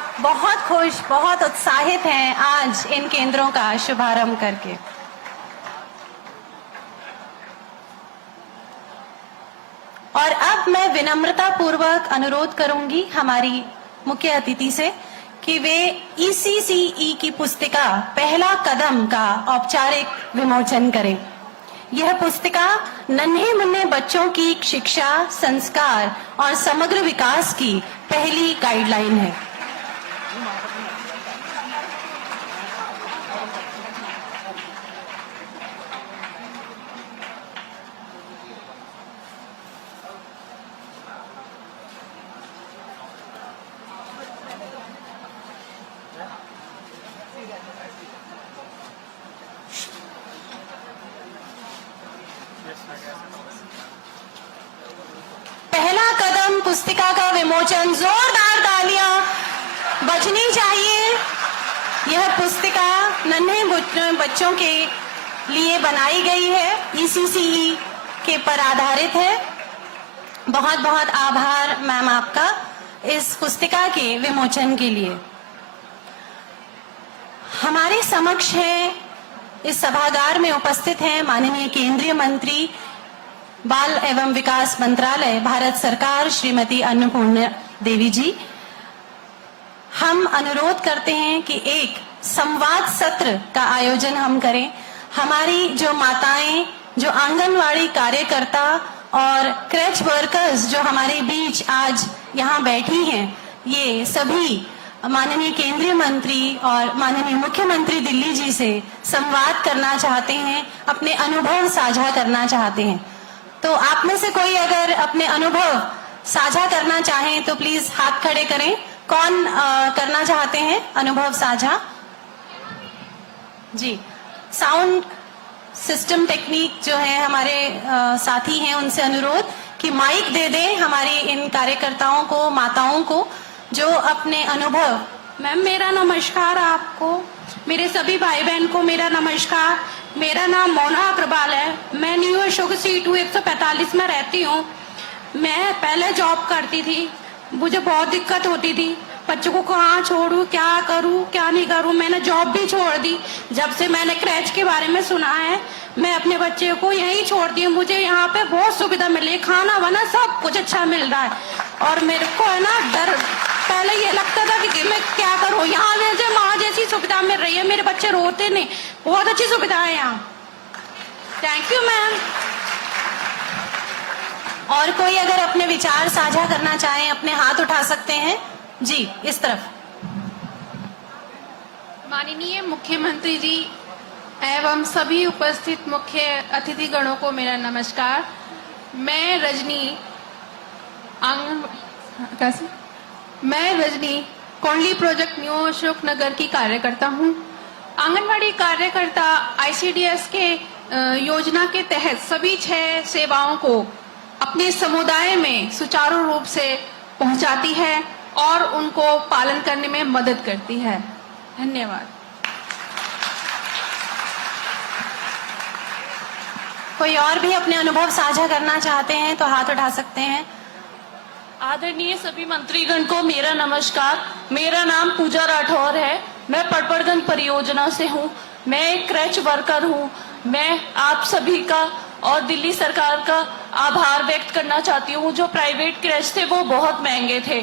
आप बहुत खुश, बहुत उत्साहित हैं आज इन केंद्रों का शुभारंभ करके। और अब मैं विनम्रता पूर्वक अनुरोध करूंगी हमारी मुख्य अतिथि से कि वे ECCE की पुस्तिका पहला कदम का औपचारिक विमोचन करें। यह पुस्तिका नन्हे मुन्ने बच्चों की शिक्षा, संस्कार और समग्र विकास की पहली गाइडलाइन है। पहला कदम पुस्तिका का विमोचन, जोरदार तालियां बजनी चाहिए। यह पुस्तिका नन्हे बच्चों के लिए बनाई गई है, ECCE के पर आधारित है। बहुत बहुत आभार मैम आपका इस पुस्तिका के विमोचन के लिए। हमारे समक्ष है, इस सभागार में उपस्थित हैं माननीय केंद्रीय मंत्री बाल एवं विकास मंत्रालय भारत सरकार श्रीमती अन्नपूर्णा देवी जी। हम अनुरोध करते हैं कि एक संवाद सत्र का आयोजन हम करें। हमारी जो माताएं, जो आंगनवाड़ी कार्यकर्ता और क्रैच वर्कर्स जो हमारे बीच आज यहाँ बैठी हैं, ये सभी माननीय केंद्रीय मंत्री और माननीय मुख्यमंत्री दिल्ली जी से संवाद करना चाहते हैं, अपने अनुभव साझा करना चाहते हैं। तो आप में से कोई अगर अपने अनुभव साझा करना चाहें तो प्लीज हाथ खड़े करें। कौन करना चाहते हैं अनुभव साझा? जी, साउंड सिस्टम टेक्निक जो है हमारे साथी हैं, उनसे अनुरोध कि माइक दे दें हमारी इन कार्यकर्ताओं को, माताओं को जो अपने अनुभव। मैम मेरा नमस्कार आपको, मेरे सभी भाई बहन को मेरा नमस्कार। मेरा नाम मोना अग्रवाल है। मैं न्यू अशोक C2 145 में रहती हूँ। मैं पहले जॉब करती थी, मुझे बहुत दिक्कत होती थी, बच्चों को कहाँ छोड़ूं, क्या करूं, क्या नहीं करूं। मैंने जॉब भी छोड़ दी। जब से मैंने क्रैच के बारे में सुना है, मैं अपने बच्चे को यहीं छोड़ती हूँ। मुझे यहाँ पे बहुत सुविधा मिली, खाना वाना सब कुछ अच्छा मिल रहा है। और मेरे को है ना डर, पहले ये लगता था कि मैं क्या करूं। यहाँ मुझे माँ जैसी सुविधा मिल रही है, मेरे बच्चे रोते नहीं, बहुत अच्छी सुविधा है यहाँ। Thank you ma'am. और कोई अगर अपने विचार साझा करना चाहें, अपने हाथ उठा सकते हैं। जी, इस तरफ। माननीय मुख्यमंत्री जी एवं सभी उपस्थित मुख्य अतिथि गणों को मेरा नमस्कार। मैं रजनी कोंडली प्रोजेक्ट न्यू अशोक नगर की कार्यकर्ता हूँ। आंगनवाड़ी कार्यकर्ता ICDS के योजना के तहत सभी 6 सेवाओं को अपने समुदाय में सुचारू रूप से पहुंचाती है और उनको पालन करने में मदद करती है। धन्यवाद। कोई और भी अपने अनुभव साझा करना चाहते हैं तो हाथ उठा सकते हैं। आदरणीय सभी मंत्रीगण को मेरा नमस्कार। मेरा नाम पूजा राठौर है। मैं पड़पड़गंज परियोजना से हूँ। मैं एक क्रैच वर्कर हूँ। मैं आप सभी का और दिल्ली सरकार का आभार व्यक्त करना चाहती हूँ। जो प्राइवेट क्रैच थे वो बहुत महंगे थे,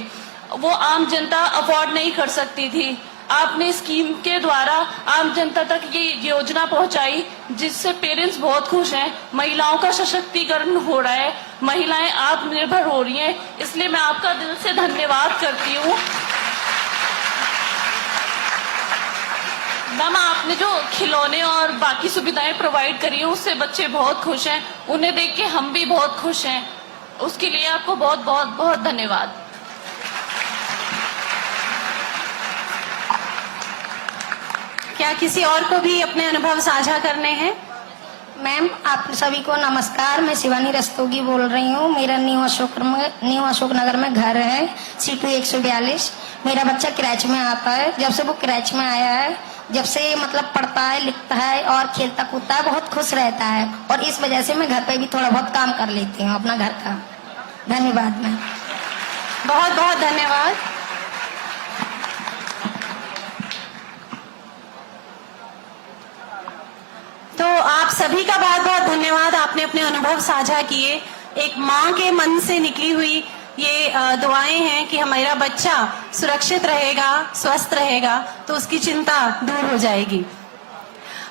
वो आम जनता अफोर्ड नहीं कर सकती थी। आपने स्कीम के द्वारा आम जनता तक ये योजना पहुंचाई, जिससे पेरेंट्स बहुत खुश हैं। महिलाओं का सशक्तिकरण हो रहा है, महिलाएं आत्मनिर्भर हो रही हैं, इसलिए मैं आपका दिल से धन्यवाद करती हूँ। मैम, आपने जो खिलौने और बाकी सुविधाएं प्रोवाइड करी है उससे बच्चे बहुत खुश हैं, उन्हें देख के हम भी बहुत खुश हैं। उसके लिए आपको बहुत बहुत बहुत धन्यवाद। क्या किसी और को भी अपने अनुभव साझा करने हैं? मैम आप सभी को नमस्कार। मैं शिवानी रस्तोगी बोल रही हूँ। मेरा न्यू अशोक नगर में घर है, C2 142। मेरा बच्चा क्रैच में आता है। जब से वो क्रैच में आया है, जब से मतलब पढ़ता है, लिखता है और खेलता कूदता है, बहुत खुश रहता है। और इस वजह से मैं घर पे भी थोड़ा बहुत काम कर लेती हूँ अपना घर का। धन्यवाद मैम। बहुत बहुत धन्यवाद। सभी का बहुत बहुत धन्यवाद। आपने अपने अनुभव साझा किए। एक माँ के मन से निकली हुई ये दुआएं हैं कि हमारा बच्चा सुरक्षित रहेगा, स्वस्थ रहेगा, तो उसकी चिंता दूर हो जाएगी।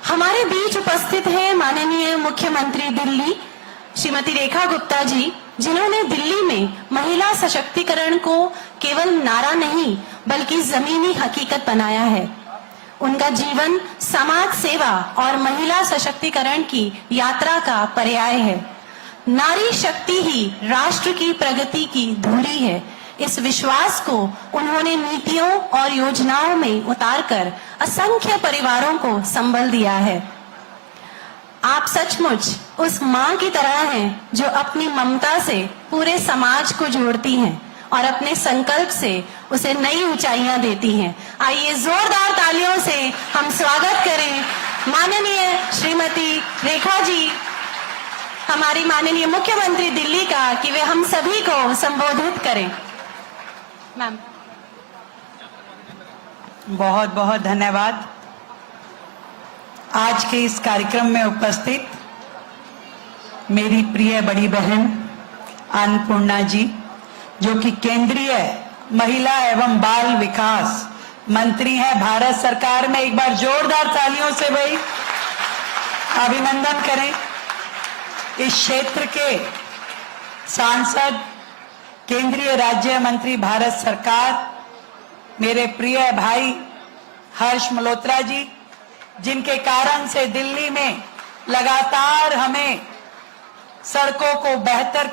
हमारे बीच उपस्थित हैं माननीय मुख्यमंत्री दिल्ली श्रीमती रेखा गुप्ता जी, जिन्होंने दिल्ली में महिला सशक्तिकरण को केवल नारा नहीं बल्कि जमीनी हकीकत बनाया है। उनका जीवन समाज सेवा और महिला सशक्तिकरण की यात्रा का पर्याय है। नारी शक्ति ही राष्ट्र की प्रगति की धुरी है। इस विश्वास को उन्होंने नीतियों और योजनाओं में उतारकर असंख्य परिवारों को संबल दिया है। आप सचमुच उस माँ की तरह हैं जो अपनी ममता से पूरे समाज को जोड़ती हैं और अपने संकल्प से उसे नई ऊंचाइयां देती हैं। आइए जोरदार तालियों से हम स्वागत करें माननीय श्रीमती रेखा जी, हमारी माननीय मुख्यमंत्री दिल्ली का, कि वे हम सभी को संबोधित करें। मैम, बहुत बहुत धन्यवाद। आज के इस कार्यक्रम में उपस्थित मेरी प्रिय बड़ी बहन अन्नपूर्णा जी, जो कि केंद्रीय महिला एवं बाल विकास मंत्री हैं भारत सरकार में। एक बार जोरदार तालियों से भाई अभिनंदन करें। इस क्षेत्र के सांसद, केंद्रीय राज्य मंत्री भारत सरकार, मेरे प्रिय भाई हर्ष मल्होत्रा जी, जिनके कारण से दिल्ली में लगातार हमें सड़कों को बेहतर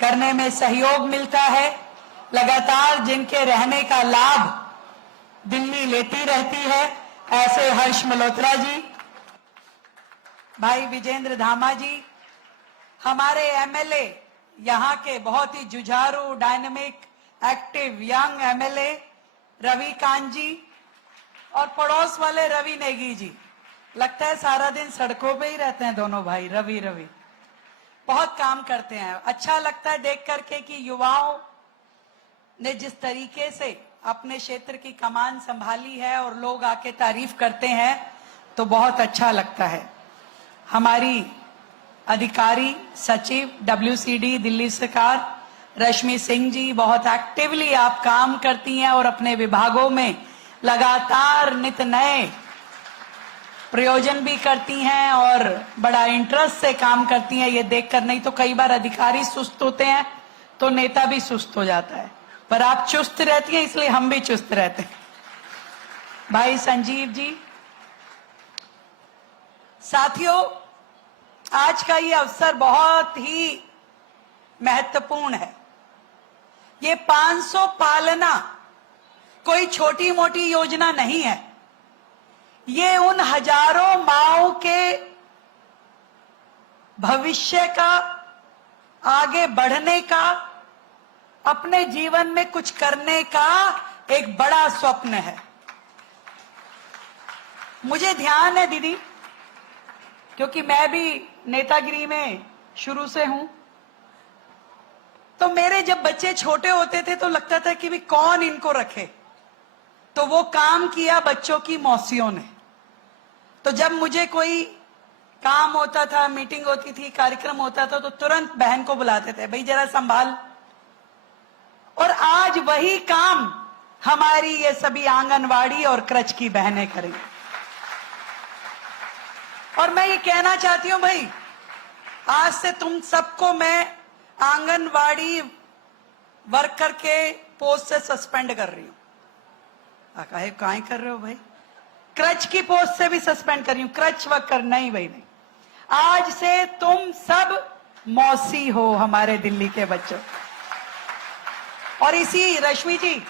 करने में सहयोग मिलता है, लगातार जिनके रहने का लाभ दिल्ली लेती रहती है, ऐसे हर्ष मल्होत्रा जी, भाई विजेंद्र धामा जी, हमारे एमएलए, यहाँ के बहुत ही जुझारू, dynamic, active, young MLA Ravi Kant ji, और पड़ोस वाले रवि नेगी जी। लगता है सारा दिन सड़कों पे ही रहते हैं दोनों भाई। रवि बहुत काम करते हैं। अच्छा लगता है देख करके कि युवाओं ने जिस तरीके से अपने क्षेत्र की कमान संभाली है और लोग आके तारीफ करते हैं, तो बहुत अच्छा लगता है। हमारी अधिकारी सचिव WCD दिल्ली सरकार रश्मि सिंह जी, बहुत एक्टिवली आप काम करती हैं और अपने विभागों में लगातार नित नए प्रयोजन भी करती हैं और बड़ा इंटरेस्ट से काम करती हैं। ये देखकर, नहीं तो कई बार अधिकारी सुस्त होते हैं तो नेता भी सुस्त हो जाता है, पर आप चुस्त रहती हैं, इसलिए हम भी चुस्त रहते हैं। भाई संजीव जी, साथियों, आज का ये अवसर बहुत ही महत्वपूर्ण है। ये 500 पालना कोई छोटी मोटी योजना नहीं है। ये उन हजारों माओं के भविष्य का, आगे बढ़ने का, अपने जीवन में कुछ करने का एक बड़ा स्वप्न है। मुझे ध्यान है दीदी, क्योंकि मैं भी नेतागिरी में शुरू से हूं, तो मेरे जब बच्चे छोटे होते थे तो लगता था कि भी कौन इनको रखे, तो वो काम किया बच्चों की मौसियों ने। तो जब मुझे कोई काम होता था, मीटिंग होती थी, कार्यक्रम होता था, तो तुरंत बहन को बुलाते थे, भाई जरा संभाल। और आज वही काम हमारी ये सभी आंगनवाड़ी और क्रच की बहनें करेंगी। और मैं ये कहना चाहती हूं भाई, आज से तुम सबको मैं आंगनवाड़ी वर्कर के पोस्ट से सस्पेंड कर रही हूं। काहे कर रहे हो भाई? क्रच की पोस्ट से भी सस्पेंड कर रही हूं। क्रच वर्कर नहीं भाई, नहीं। आज से तुम सब मौसी हो हमारे दिल्ली के बच्चों। और इसी रश्मि जी,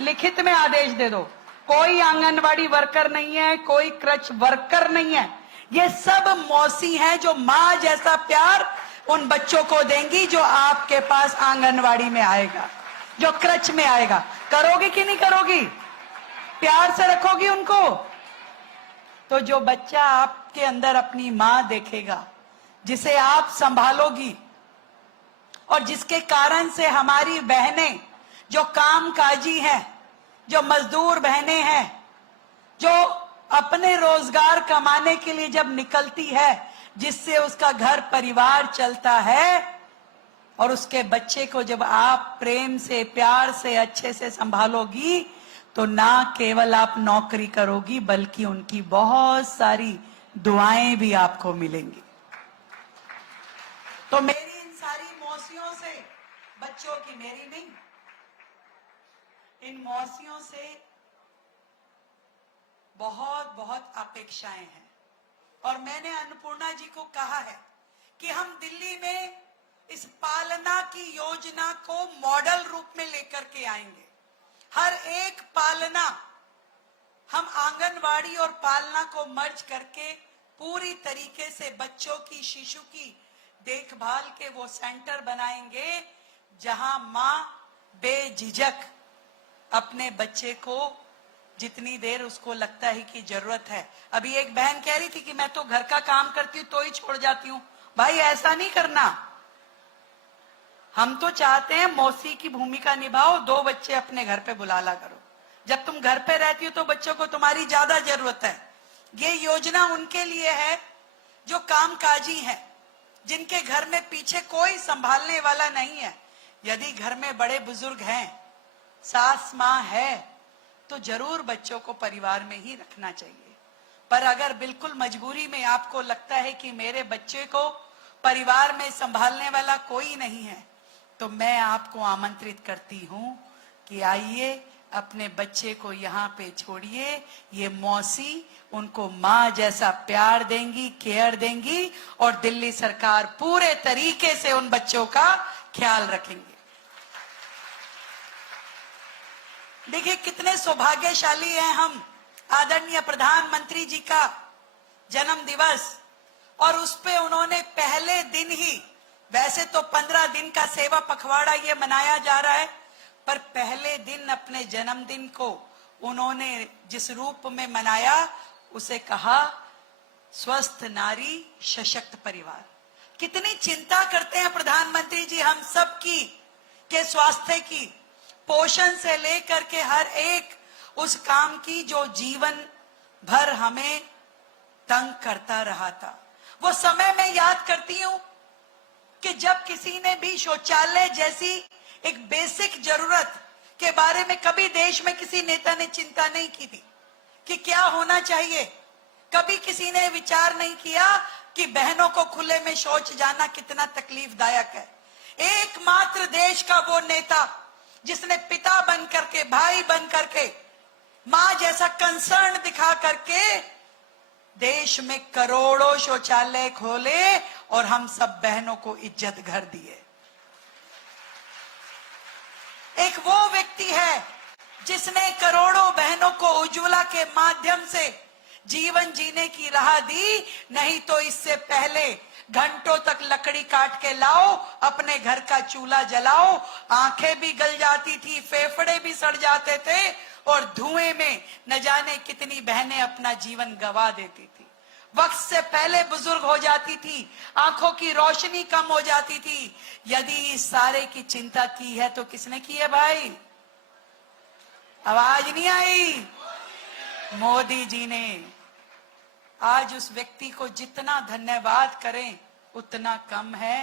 लिखित में आदेश दे दो, कोई आंगनवाड़ी वर्कर नहीं है, कोई क्रच वर्कर नहीं है, ये सब मौसी हैं जो मां जैसा प्यार उन बच्चों को देंगी जो आपके पास आंगनवाड़ी में आएगा, जो क्रच में आएगा। करोगी कि नहीं करोगी? प्यार से रखोगी उनको? तो जो बच्चा आपके अंदर अपनी मां देखेगा, जिसे आप संभालोगी, और जिसके कारण से हमारी बहनें जो कामकाजी हैं, जो मजदूर बहनें हैं, जो अपने रोजगार कमाने के लिए जब निकलती है, जिससे उसका घर परिवार चलता है, और उसके बच्चे को जब आप प्रेम से, प्यार से, अच्छे से संभालोगी, तो ना केवल आप नौकरी करोगी बल्कि उनकी बहुत सारी दुआएं भी आपको मिलेंगी। तो मेरी इन सारी मौसियों से, बच्चों की मेरी नहीं, इन मौसियों से बहुत बहुत अपेक्षाएं हैं। और मैंने अन्नपूर्णा जी को कहा है कि हम दिल्ली में इस पालना की योजना को मॉडल रूप में लेकर के आएंगे। हर एक पालना, हम आंगनवाड़ी और पालना को मर्ज करके पूरी तरीके से बच्चों की, शिशु की देखभाल के वो सेंटर बनाएंगे, जहां मां बेझिझक अपने बच्चे को जितनी देर उसको लगता है कि जरूरत है। अभी एक बहन कह रही थी कि मैं तो घर का काम करती हूँ तो ही छोड़ जाती हूँ। भाई ऐसा नहीं करना। हम तो चाहते हैं मौसी की भूमिका निभाओ, 2 बच्चे अपने घर पे बुला ला करो। जब तुम घर पे रहती हो तो बच्चों को तुम्हारी ज्यादा जरूरत है। ये योजना उनके लिए है जो कामकाजी है, जिनके घर में पीछे कोई संभालने वाला नहीं है। यदि घर में बड़े बुजुर्ग हैं, सास माँ है, तो जरूर बच्चों को परिवार में ही रखना चाहिए। पर अगर बिल्कुल मजबूरी में आपको लगता है कि मेरे बच्चे को परिवार में संभालने वाला कोई नहीं है, तो मैं आपको आमंत्रित करती हूं कि आइए अपने बच्चे को यहाँ पे छोड़िए। ये मौसी उनको माँ जैसा प्यार देंगी, केयर देंगी, और दिल्ली सरकार पूरे तरीके से उन बच्चों का ख्याल रखेंगे। देखिए कितने सौभाग्यशाली हैं हम। आदरणीय प्रधानमंत्री जी का जन्म दिवस, और उस पे उन्होंने पहले दिन ही, वैसे तो 15 दिन का सेवा पखवाड़ा ये मनाया जा रहा है, पर पहले दिन अपने जन्मदिन को उन्होंने जिस रूप में मनाया, उसे कहा स्वस्थ नारी सशक्त परिवार। कितनी चिंता करते हैं प्रधानमंत्री जी हम सब की, के स्वास्थ्य की, पोषण से लेकर के हर एक उस काम की जो जीवन भर हमें तंग करता रहा था। वो समय मैं याद करती हूं कि जब किसी ने भी शौचालय जैसी एक बेसिक जरूरत के बारे में कभी देश में किसी नेता ने चिंता नहीं की थी कि क्या होना चाहिए। कभी किसी ने विचार नहीं किया कि बहनों को खुले में शौच जाना कितना तकलीफदायक है। एकमात्र देश का वो नेता जिसने पिता बन करके, भाई बन करके, मां जैसा कंसर्न दिखा करके देश में करोड़ों शौचालय खोले और हम सब बहनों को इज्जत घर दिए। एक वो व्यक्ति है जिसने करोड़ों बहनों को उज्ज्वला के माध्यम से जीवन जीने की राह दी। नहीं तो इससे पहले घंटों तक लकड़ी काट के लाओ, अपने घर का चूल्हा जलाओ, आंखें भी गल जाती थी, फेफड़े भी सड़ जाते थे, और धुएं में न जाने कितनी बहनें अपना जीवन गंवा देती थी। वक्त से पहले बुजुर्ग हो जाती थी, आंखों की रोशनी कम हो जाती थी। यदि इस सारे की चिंता की है तो किसने की है भाई? आवाज नहीं आई। मोदी जी ने। आज उस व्यक्ति को जितना धन्यवाद करें उतना कम है।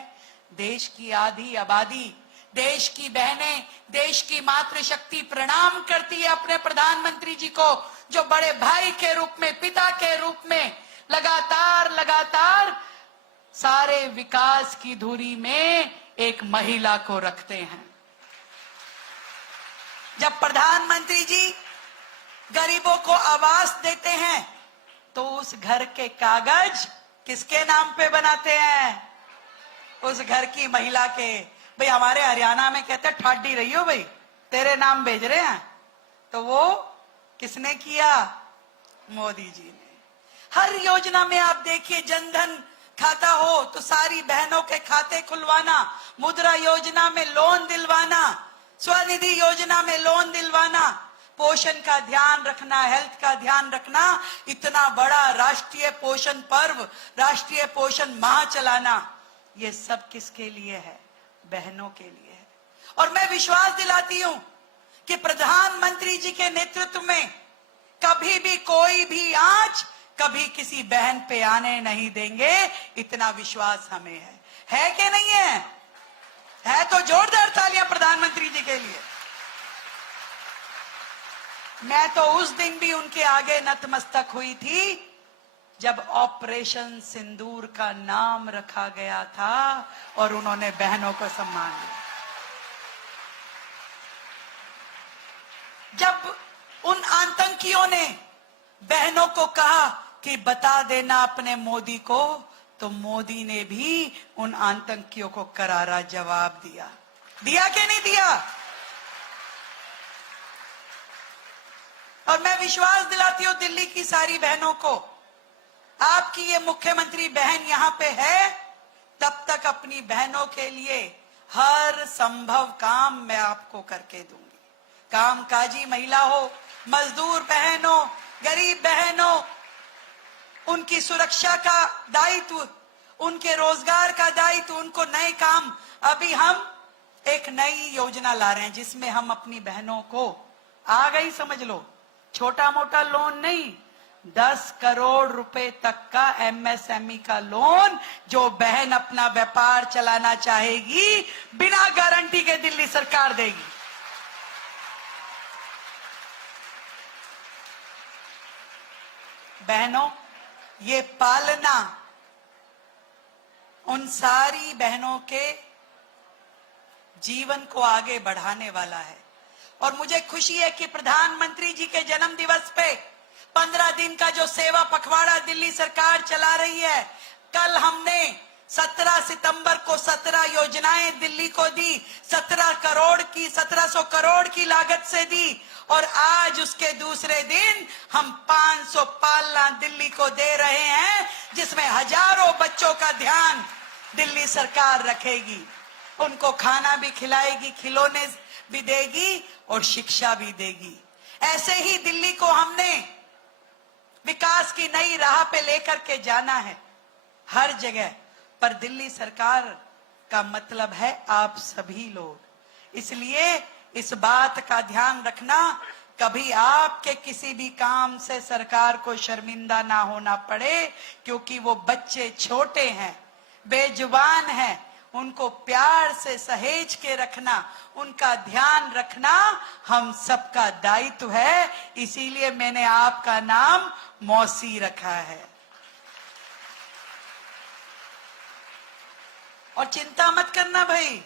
देश की आधी आबादी, देश की बहनें, देश की मातृशक्ति प्रणाम करती है अपने प्रधानमंत्री जी को, जो बड़े भाई के रूप में, पिता के रूप में लगातार सारे विकास की धुरी में एक महिला को रखते हैं। जब प्रधानमंत्री जी गरीबों को आवास देते हैं तो उस घर के कागज किसके नाम पे बनाते हैं? उस घर की महिला के। भाई हमारे हरियाणा में कहते हैं ठाडी रही हो भाई, तेरे नाम भेज रहे हैं। तो वो किसने किया? मोदी जी ने। हर योजना में आप देखिए, जनधन खाता हो तो सारी बहनों के खाते खुलवाना, मुद्रा योजना में लोन दिलवाना, स्वनिधि योजना में लोन दिलवाना, पोषण का ध्यान रखना, हेल्थ का ध्यान रखना, इतना बड़ा राष्ट्रीय पोषण पर्व, राष्ट्रीय पोषण माह चलाना, ये सब किसके लिए है? बहनों के लिए है। और मैं विश्वास दिलाती हूं कि प्रधानमंत्री जी के नेतृत्व में कब कभी भी कोई भी आंच कभी किसी बहन पे आने नहीं देंगे, इतना विश्वास हमें है कि नहीं है? है तो जोरदार तालियां प्रधानमंत्री जी के लिए। मैं तो उस दिन भी उनके आगे नतमस्तक हुई थी जब ऑपरेशन सिंदूर का नाम रखा गया था और उन्होंने बहनों को सम्मान दिया। जब उन आतंकियों ने बहनों को कहा कि बता देना अपने मोदी को, तो मोदी ने भी उन आतंकियों को करारा जवाब दिया। दिया कि नहीं दिया? और मैं विश्वास दिलाती हूं दिल्ली की सारी बहनों को, आपकी ये मुख्यमंत्री बहन यहां पे है, तब तक अपनी बहनों के लिए हर संभव काम मैं आपको करके दूंगी। कामकाजी महिला हो, मजदूर बहन हो, गरीब बहन हो, उनकी सुरक्षा का दायित्व, उनके रोजगार का दायित्व, उनको नए काम। अभी हम एक नई योजना ला रहे हैं जिसमें हम अपनी बहनों को, आ गई समझ लो, छोटा मोटा लोन नहीं, 10 करोड़ रुपए तक का एमएसएमई का लोन, जो बहन अपना व्यापार चलाना चाहेगी बिना गारंटी के दिल्ली सरकार देगी। बहनों, ये पालना उन सारी बहनों के जीवन को आगे बढ़ाने वाला है। और मुझे खुशी है कि प्रधानमंत्री जी के जन्म दिवस पे 15 दिन का जो सेवा पखवाड़ा दिल्ली सरकार चला रही है, कल हमने 17 सितंबर को 17 योजनाएं दिल्ली को दी, 1700 करोड़ की लागत से दी, और आज उसके दूसरे दिन हम 500 पालना दिल्ली को दे रहे हैं, जिसमें हजारों बच्चों का ध्यान दिल्ली सरकार रखेगी। उनको खाना भी खिलाएगी, खिलौने भी देगी और शिक्षा भी देगी। ऐसे ही दिल्ली को हमने विकास की नई राह पे लेकर के जाना है हर जगह पर। दिल्ली सरकार का मतलब है आप सभी लोग। इसलिए इस बात का ध्यान रखना, कभी आपके किसी भी काम से सरकार को शर्मिंदा ना होना पड़े, क्योंकि वो बच्चे छोटे हैं, बेजुबान हैं, उनको प्यार से सहेज के रखना, उनका ध्यान रखना हम सबका दायित्व है। इसीलिए मैंने आपका नाम मौसी रखा है। और चिंता मत करना भाई,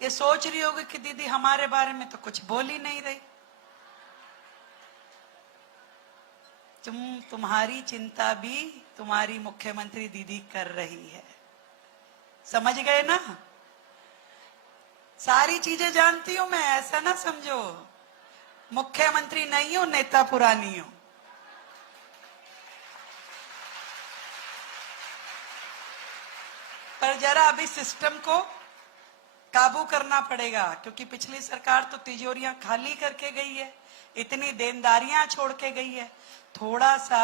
ये सोच रही होगी कि दीदी हमारे बारे में तो कुछ बोल ही नहीं रही। तुम्हारी चिंता भी तुम्हारी मुख्यमंत्री दीदी कर रही है। समझ गए ना? सारी चीजें जानती हूं मैं, ऐसा ना समझो मुख्यमंत्री नहीं हूं, नेता पुरानी हूं। पर जरा अभी सिस्टम को काबू करना पड़ेगा, क्योंकि पिछली सरकार तो तिजोरियां खाली करके गई है, इतनी देनदारियां छोड़ के गई है। थोड़ा सा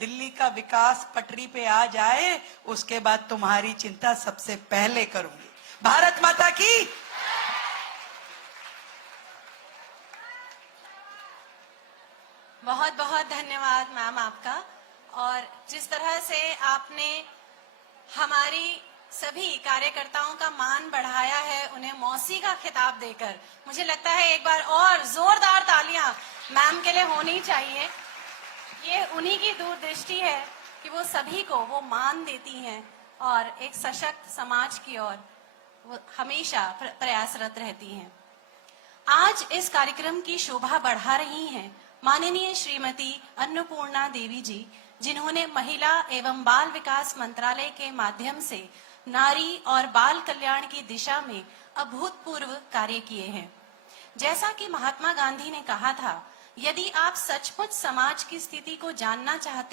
दिल्ली का विकास पटरी पे आ जाए, उसके बाद तुम्हारी चिंता सबसे पहले करूंगी। भारत माता की। बहुत बहुत धन्यवाद मैम आपका। और जिस तरह से आपने हमारी सभी कार्यकर्ताओं का मान बढ़ाया है, उन्हें मौसी का खिताब देकर, मुझे लगता है एक बार और जोरदार तालियां मैम के लिए होनी चाहिए। ये उन्हीं की दूरदृष्टि है कि वो सभी को वो मान देती हैं और एक सशक्त समाज की ओर वो हमेशा प्रयासरत रहती हैं। आज इस कार्यक्रम की शोभा बढ़ा रही हैं माननीय श्रीमती अन्नपूर्णा देवी जी, जिन्होंने महिला एवं बाल विकास मंत्रालय के माध्यम से नारी और बाल कल्याण की दिशा में अभूतपूर्व कार्य किए हैं। जैसा कि महात्मा गांधी ने कहा था, यदि आप सचमुच समाज की स्थिति को जानना चाहते